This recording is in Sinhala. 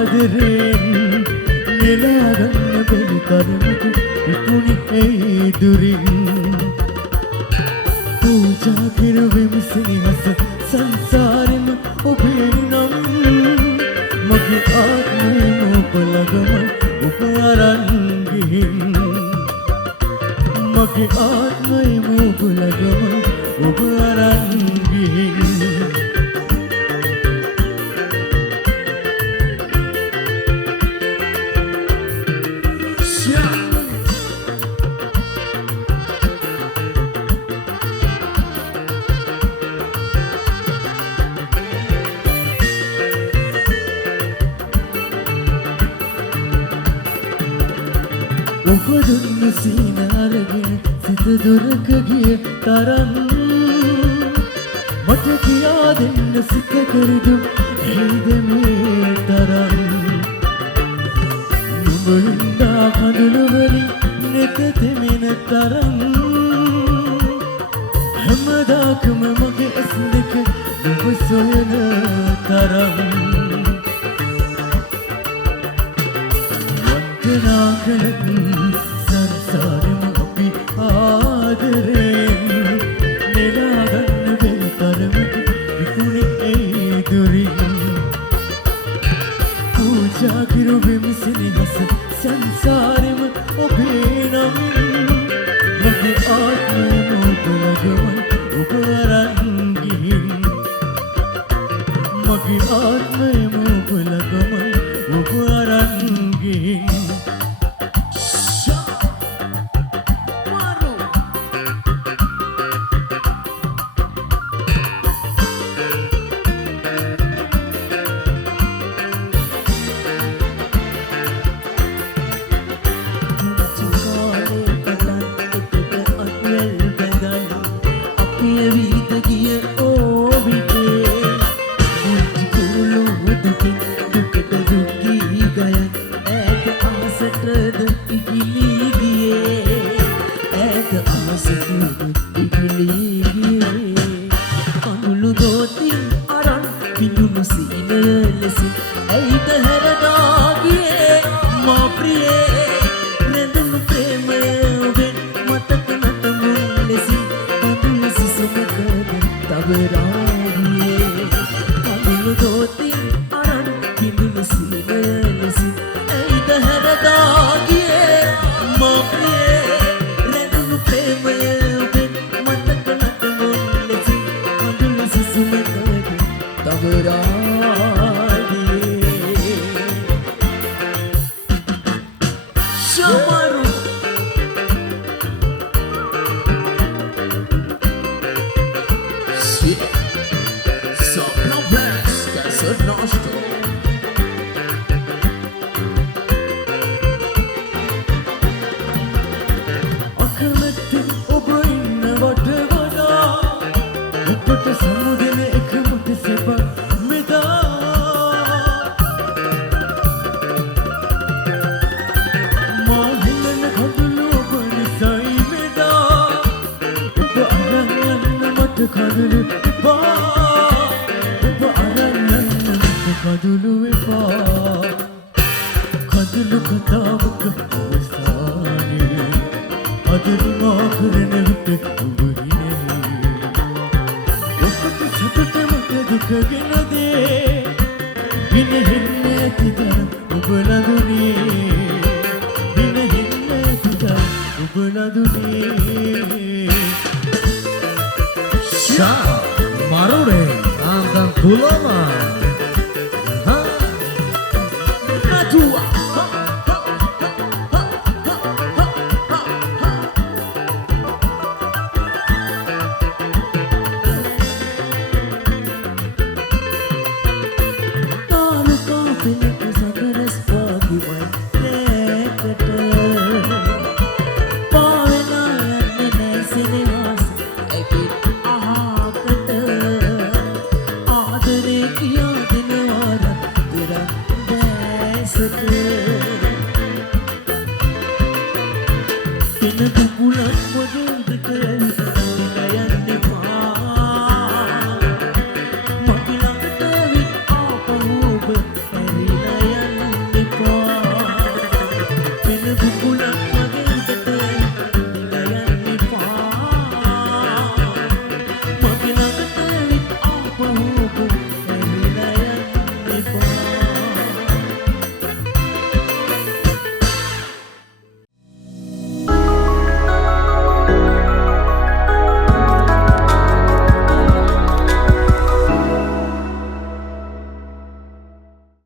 ආදරෙන් නෙලා ගන්න බැරි තරමට ඉපුණි ඒ දුරින් පූජා කෙරුවෙමි සෙනෙහස සංසාරෙම ඔබේ නම් මගේ ආත්මයම ඔබ ළඟම ඔබ අරන් ගිහින් මගේ ආත්මයම ඔබ ළඟම ඔබ අරන් ගිහින් ඔබ දුන්න සීන අරගෙන සිත දුරක ගිය තරම් මට කියා දෙන්න සිත කරදු ඇයිද මේ තරම් නුඹ හින්දා කඳුළු වලින් නෙත තෙමෙන තරම් හැමදාකම මගේ ඇස් දෙක නුඹ සොයන තරම් වන්දනා කළත් සංසාරෙම අපි ආදරෙන් නෙලා ගන්න බැරි තරමට විකුණේ ඒ දුරින් පූජා කෙරුවෙමි සෙනෙහස සංසාරෙම ඔබේ නම් මගේ ආත්මයම ඔබ ළඟම ඔබ අරන් ගිහින් මගේ ආත්මයම ඔබ ළඟම ඔබ අරන් ගිහින් Marore, Andan Kulama.